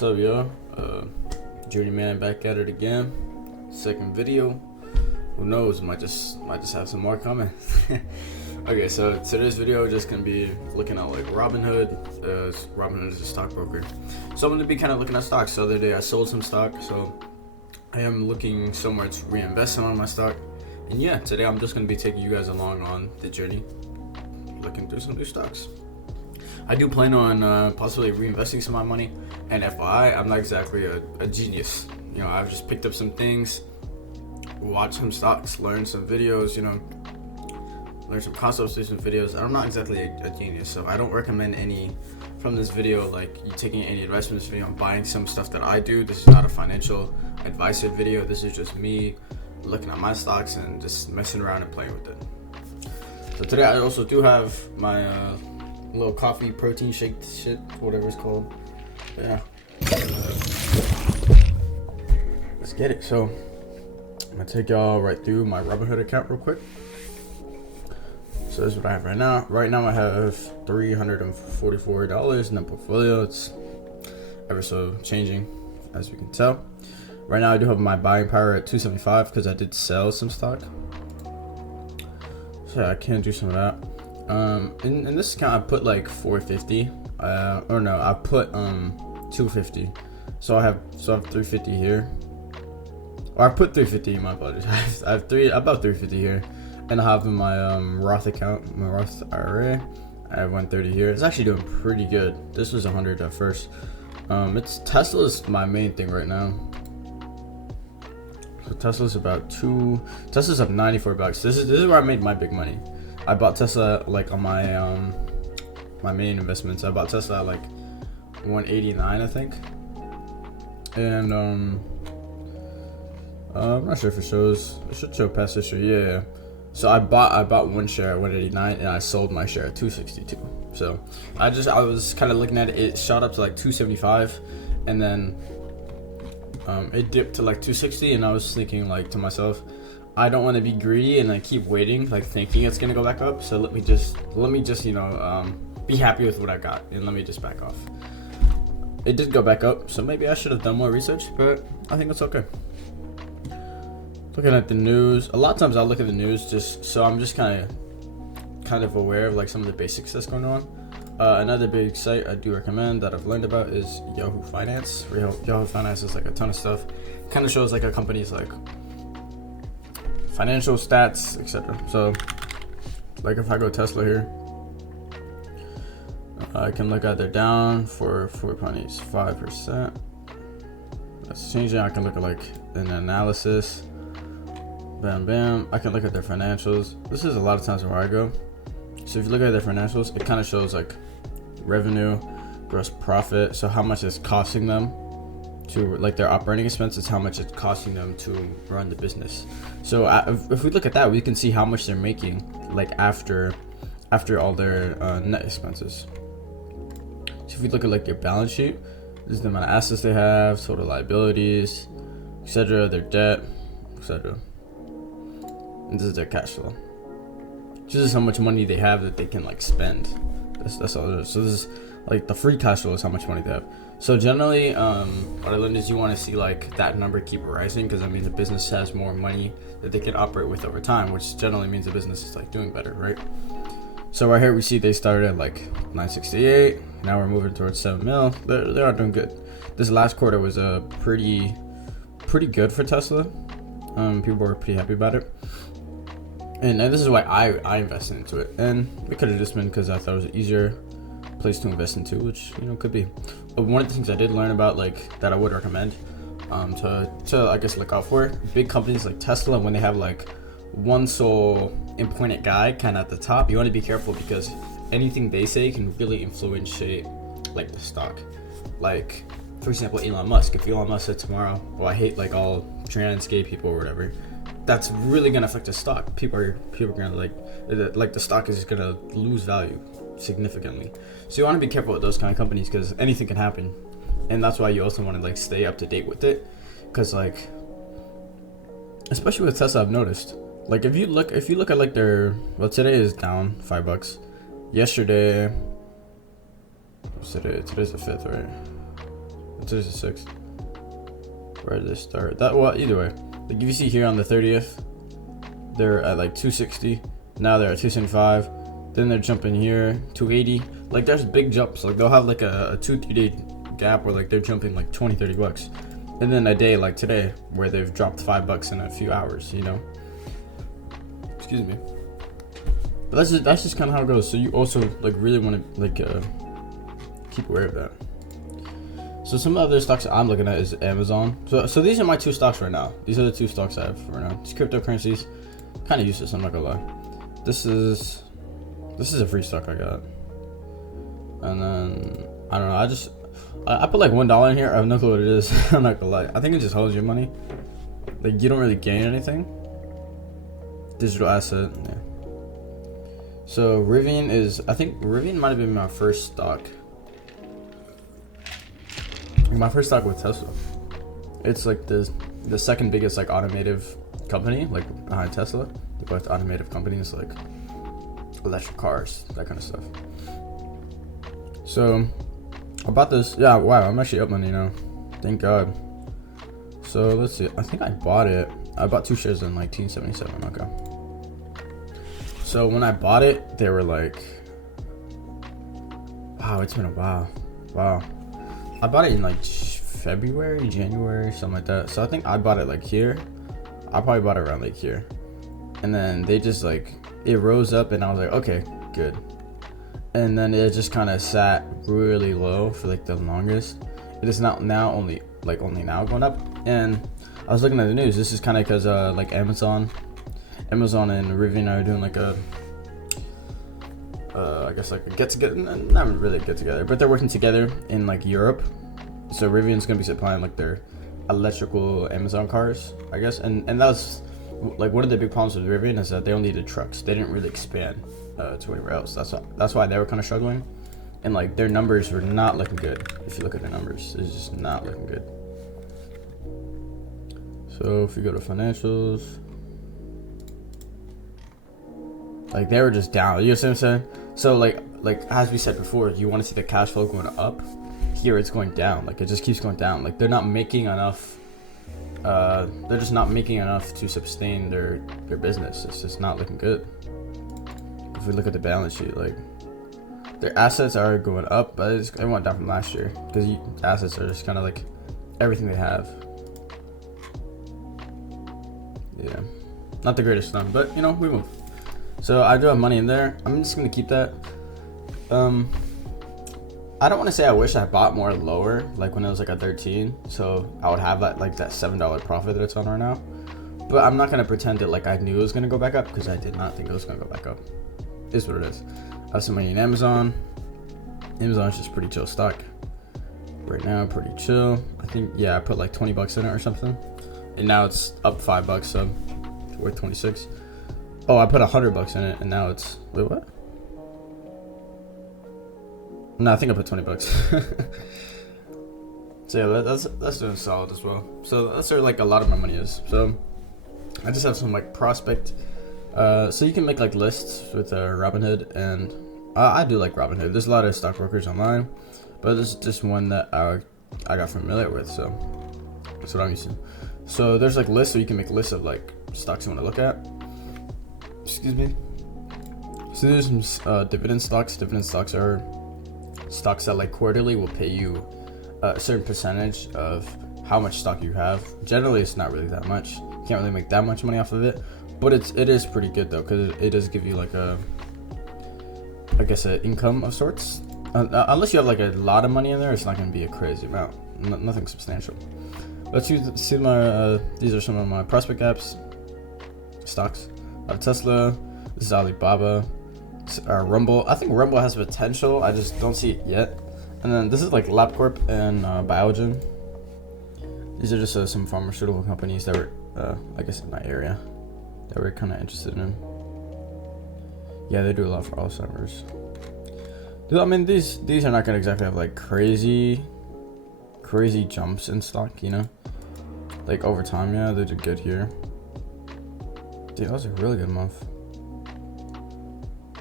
What's up, y'all? Journeyman back at it again. Second video. Who knows? Might just have some more coming. Okay, so today's video just gonna be looking at like Robinhood. Robinhood is a stockbroker, so I'm gonna be kind of looking at stocks. The other day I sold some stock, so I am looking somewhere to reinvest some on my stock. And yeah, today I'm just gonna be taking you guys along on the journey, looking through some new stocks. I do plan on possibly reinvesting some of my money, and FYI, I'm not exactly a genius. You know, I've just picked up some things, watched some stocks, learned some videos, learned some concepts through some videos. I'm not exactly a genius, so I don't recommend any from this video, like you taking any advice from this video on buying some stuff that I do. This is not a financial advice video. This is just me looking at my stocks and just messing around and playing with it. So today I also do have my little coffee protein shake shit, whatever it's called. Yeah, let's get it. So I'm gonna take y'all right through my Robinhood account real quick. So this is what I have right now. Right now I have $344 in the portfolio. It's ever so changing, as you can tell. Right now I do have my buying power at 275 because I did sell some stock. So yeah, I can do some of that. In this account I put like 450. Or no, I put 250. So I have 350 here. Or I put 350. My apologies. I have about 350 here, and I have in my Roth account, my Roth IRA. I have 130 here. It's actually doing pretty good. This was 100 at first. It's Tesla's my main thing right now. So Tesla's Tesla's up $94. This is where I made my big money. I bought Tesla like on my my main investments. I bought Tesla at like 189, I think. And I'm not sure if it shows. It should show past history. Yeah. So I bought one share at 189 and I sold my share at 262. So I was kind of looking at it. It shot up to like 275, and then it dipped to like 260, and I was thinking like to myself, I don't want to be greedy and I keep waiting, like thinking it's gonna go back up. So let me just be happy with what I got, and let me just back off. It did go back up, so maybe I should have done more research, but I think it's okay. Looking at the news, a lot of times I'll look at the news just so I'm just kind of aware of like some of the basics that's going on. Another big site I do recommend that I've learned about is Yahoo Finance. Yahoo Finance is like a ton of stuff. Kind of shows like a company's like financial stats, etc. So like if I go Tesla here, I can look at they're down for 4.85%. That's changing. I can look at like an analysis. Bam. I can look at their financials. This is a lot of times where I go. So if you look at their financials, it kind of shows like revenue, gross profit. So how much it's costing them to, like their operating expenses, how much it's costing them to run the business. So if we look at that, we can see how much they're making like after all their net expenses. So if we look at like their balance sheet, this is the amount of assets they have, total liabilities, etc., their debt, etc. And this is their cash flow. This is how much money they have that they can like spend. That's all it is. So this is like the free cash flow is how much money they have. So generally, what I learned is you want to see like that number keep rising, because that means the business has more money that they can operate with over time, which generally means the business is like doing better, right? So right here we see they started at like 968. Now we're moving towards 7 mil. They are doing good. This last quarter was pretty good for Tesla. People were pretty happy about it. And this is why I invested into it, and it could have just been because I thought it was an easier place to invest into, which could be. But one of the things I did learn about, like that I would recommend to I guess look out for big companies like Tesla, when they have like one sole important guy kind of at the top, you want to be careful, because anything they say can really influence shape like the stock. Like for example, Elon Musk. If Elon Musk said tomorrow, well, I hate like all trans gay people or whatever, that's really gonna affect the stock. People are gonna like the stock is gonna lose value significantly. So you want to be careful with those kind of companies, because anything can happen, and that's why you also want to like stay up to date with it, because like especially with Tesla, I've noticed like if you look at like their, well, today is down $5. Yesterday, today's the 5th, right? today's the 6th. Where did they start? Well, either way, like if you see here on the 30th, they're at like 260. Now they're at 275. Then they're jumping here 280. Like there's big jumps. Like they'll have like a 2-3 day gap where like they're jumping like 20-30 bucks, and then a day like today where they've dropped $5 in a few hours. Excuse me. But that's just kind of how it goes. So you also like really want to like keep aware of that. So some of the other stocks I'm looking at is Amazon. So these are my 2 stocks right now. These are the 2 stocks I have right now. These cryptocurrencies, kind of useless, I'm not gonna lie. This is a free stock I got. And then I don't know. I put like $1 in here. I have no clue what it is. I'm not gonna lie. I think it just holds your money. Like you don't really gain anything. Digital asset. Yeah. So Rivian I think Rivian might have been my first stock. My first stock with Tesla. It's like the second biggest like automotive company, like behind Tesla. They're both automotive companies, like electric cars, that kind of stuff. So I bought this. Yeah, wow, I'm actually up money now. Thank God. So let's see. I think I bought 2 shares in like 1977. Okay. So when I bought it, they were like, wow, it's been a while. Wow. I bought it in like February, January, something like that. So I think I bought it like here. I probably bought it around like here. And then they just like, it rose up and I was like, okay, good. And then it just kind of sat really low for like the longest. It is not now only now going up. And I was looking at the news. This is kind of because like Amazon and Rivian are doing like a I guess like a get together, not really a get together, but they're working together in like Europe. So Rivian's gonna be supplying like their electrical Amazon cars, I guess. And that was like one of the big problems with Rivian is that they only did trucks. They didn't really expand to anywhere else. That's why they were kind of struggling, and like their numbers were not looking good. If you look at their numbers, it's just not looking good. So if you go to financials, like they were just down. You know what I'm saying? So like as we said before, you want to see the cash flow going up. Here it's going down. Like it just keeps going down. Like they're not making enough. They're just not making enough to sustain their business. It's just not looking good. If we look at the balance sheet, like their assets are going up, but it went down from last year because assets are just kind of like everything they have. Yeah, not the greatest thing, but we move. So I do have money in there. I'm just gonna keep that. I don't want to say I wish I bought more lower, like when it was like at 13, so I would have that like that $7 profit that it's on right now. But I'm not gonna pretend that like I knew it was gonna go back up, because I did not think it was gonna go back up. It's what it is. I have some money in Amazon. Amazon's just pretty chill stock right now, pretty chill. I think I put like $20 in it or something, and now it's up $5, so it's worth 26. Oh, I put $100 in it, and now it's what? No, I think I put $20. So yeah, that's doing solid as well. So that's where like a lot of my money is. So I just have some like prospect. So you can make like lists with Robinhood, and I do like Robinhood. There's a lot of stockbrokers online, but this is just one that I got familiar with. So that's what I'm using. So there's like lists, so you can make lists of like stocks you want to look at. Excuse me. So there's some dividend stocks. Dividend stocks are stocks that like quarterly will pay you a certain percentage of how much stock you have. Generally, it's not really that much. You can't really make that much money off of it, but it is pretty good though, because it does give you like I guess an income of sorts. Unless you have like a lot of money in there, it's not going to be a crazy amount. Nothing substantial. Let's see my these are some of my prospect apps stocks. Tesla. This is Alibaba. Rumble. I think Rumble has potential. I just don't see it yet. And then this is like LabCorp and Biogen. These are just some pharmaceutical companies that were, I guess, in my area that we're kind of interested in. Yeah, they do a lot for Alzheimer's. I mean, these are not gonna exactly have like crazy jumps in stock, like over time. Yeah, they did good here. Dude, that was a really good month.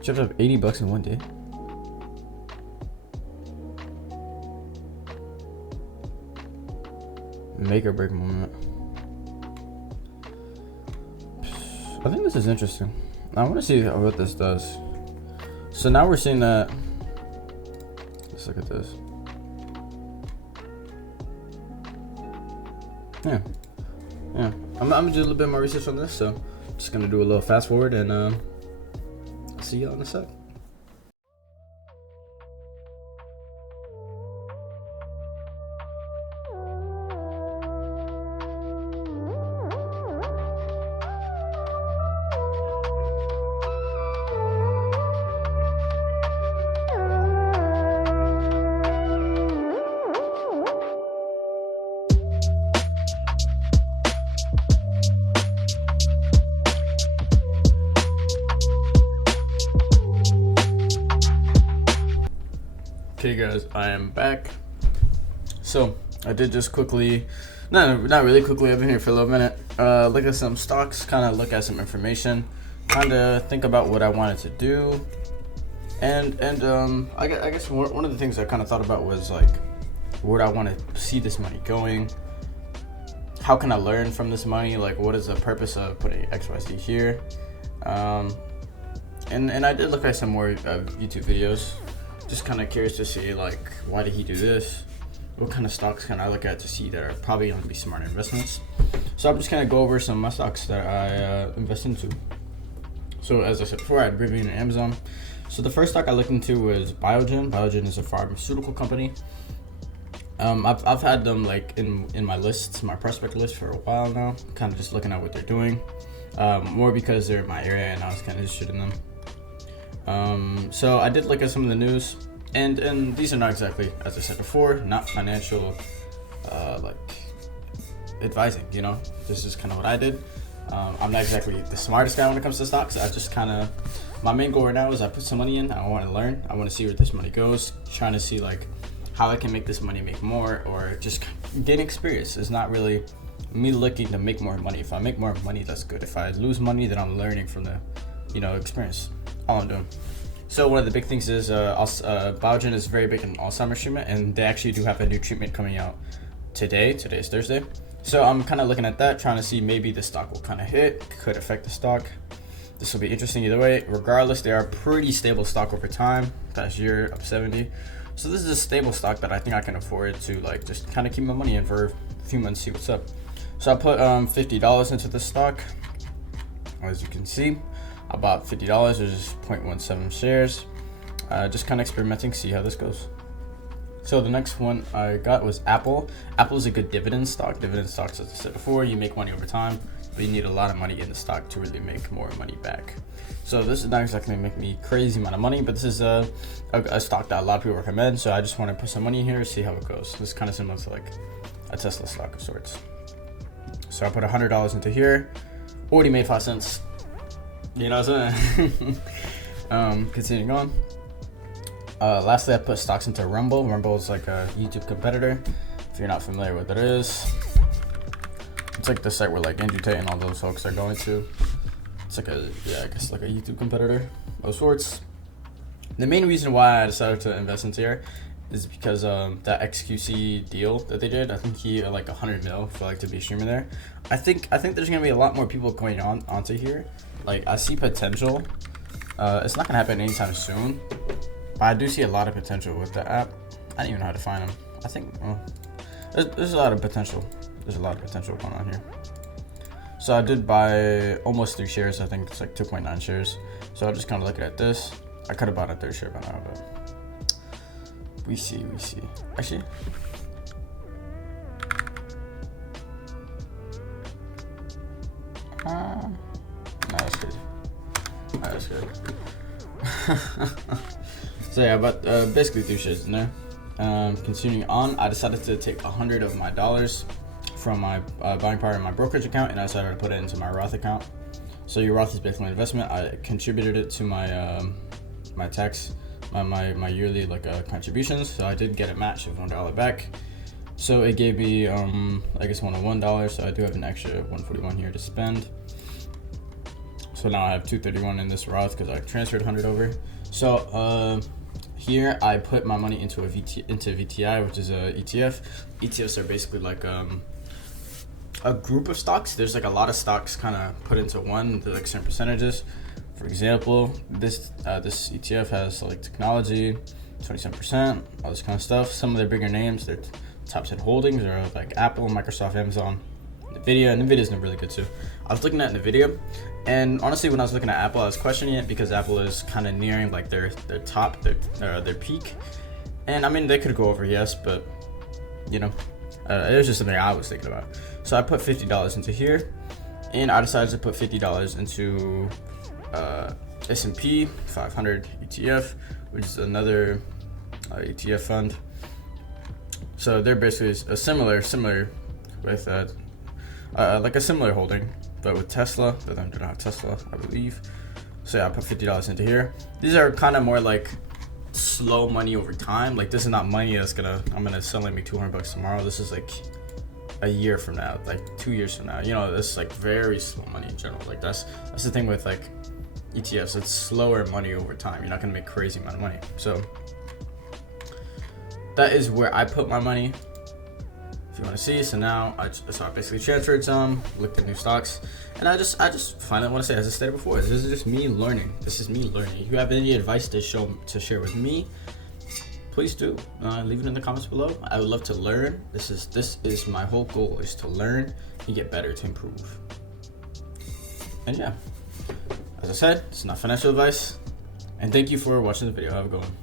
Jumped up $80 in one day. make or break moment. I think this is interesting. I want to see what this does. So now we're seeing that. Let's look at this. Yeah. I'm gonna do a little bit more research on this, so just gonna do a little fast forward and I'll see you on the sec. Okay guys, I am back. So I did just quickly, not really quickly, I've been here for a little minute, look at some stocks, kind of look at some information, kind of think about what I wanted to do, and I guess one of the things I kind of thought about was like, where do I want to see this money going? How can I learn from this money? Like, what is the purpose of putting XYZ here? And I did look at some more YouTube videos. Just kind of curious to see, like, why did he do this? What kind of stocks can I look at to see that are probably going to be smart investments? So I'm just going to go over some of my stocks that I invest into. So as I said before, I had Rivian and Amazon. So the first stock I looked into was Biogen. Biogen is a pharmaceutical company. I've had them like in my lists, my prospect list for a while now. Kind of just looking at what they're doing. More because they're in my area and I was kind of interested in them. So I did look at some of the news, and these are not exactly, as I said before, not financial like advising, you know. This is kind of what I did. I'm not exactly the smartest guy when it comes to stocks. I just kind of, my main goal right now is I put some money in. I want to learn. I want to see where this money goes, trying to see like how I can make this money make more, or just gain experience. It's not really me looking to make more money. If I make more money, that's good. If I lose money, then I'm learning from the, you know, experience. All I'm doing. So one of the big things is Biogen is very big in Alzheimer's treatment, and they actually do have a new treatment coming out today. Today is Thursday. So I'm kind of looking at that, trying to see maybe the stock will kind of hit, could affect the stock. This will be interesting either way. Regardless, they are a pretty stable stock over time. Past year, up 70. So this is a stable stock that I think I can afford to like just kind of keep my money in for a few months, see what's up. So I put $50 into this stock. As you can see, I bought $50, which is 0.17 shares. Just kind of experimenting, see how this goes. So the next one I got was Apple. Apple is a good dividend stock. Dividend stocks, as I said before, you make money over time, but you need a lot of money in the stock to really make more money back. So this is not exactly gonna make me crazy amount of money, but this is a stock that a lot of people recommend. So I just want to put some money in here, see how it goes. This is kind of similar to like a Tesla stock of sorts. So I put $100 into here. Already made 5 cents. You know what I'm saying? Continuing on. Lastly, I put stocks into Rumble. Rumble is like a YouTube competitor. If you're not familiar with what it is, it's like the site where like Andrew Tate and all those folks are going to. It's like a, yeah, I guess like a YouTube competitor of sorts. The main reason why I decided to invest into here is because that XQC deal that they did. I think he like 100 mil for like to be a streamer there. I think there's gonna be a lot more people going onto here. Like I see potential. It's not gonna happen anytime soon, but I do see a lot of potential with the app. I don't even know how to find them. I think there's a lot of potential. There's a lot of potential going on here. So I did buy almost 3 shares. I think it's like 2.9 shares. So I'm just kind of looking at this. I could have bought a 3rd share by now, but we see. Actually, no, that's good. That's good. So yeah, but basically 3 shares in there. Continuing on, I decided to take 100 of my dollars from my buying power in my brokerage account, and I decided to put it into my Roth account. So your Roth is basically an investment. I contributed it to my my tax, my yearly like contributions. So I did get a match of $1 back. So it gave me I guess $101. So I do have an extra $141 here to spend. So now I have $231 in this Roth because I transferred 100 over. So here I put my money into VTI, which is a ETF. ETFs are basically like a group of stocks. There's like a lot of stocks kind of put into one. They're like certain percentages. For example, this ETF has like technology, 27%, all this kind of stuff. Some of their bigger names, their top 10 holdings are like Apple, Microsoft, Amazon, Nvidia, and Nvidia's really good too. I was looking at Nvidia, and honestly, when I was looking at Apple, I was questioning it because Apple is kind of nearing like their top, their peak. And I mean, they could go over, yes, but you know, it was just something I was thinking about. So I put $50 into here, and I decided to put $50 into S&P 500 ETF, which is another ETF fund. So they're basically a similar with like a similar holding, but with Tesla. But then do not have Tesla, I believe. So yeah, I put $50 into here. These are kind of more like slow money over time. Like this is not money that's I'm gonna suddenly make $200 tomorrow. This is like a year from now, like 2 years from now. You know, this is like very slow money in general. Like that's the thing with like ETFs. It's slower money over time. You're not gonna make crazy amount of money. So that is where I put my money. If you want to see, so now I basically transferred some, looked at new stocks, and I just finally want to say, as I stated before, this is just me learning. This is me learning. If you have any advice to share with me, please do leave it in the comments below. I would love to learn. This is my whole goal, is to learn and get better, to improve. And yeah, as I said, it's not financial advice. And thank you for watching the video. Have a good one.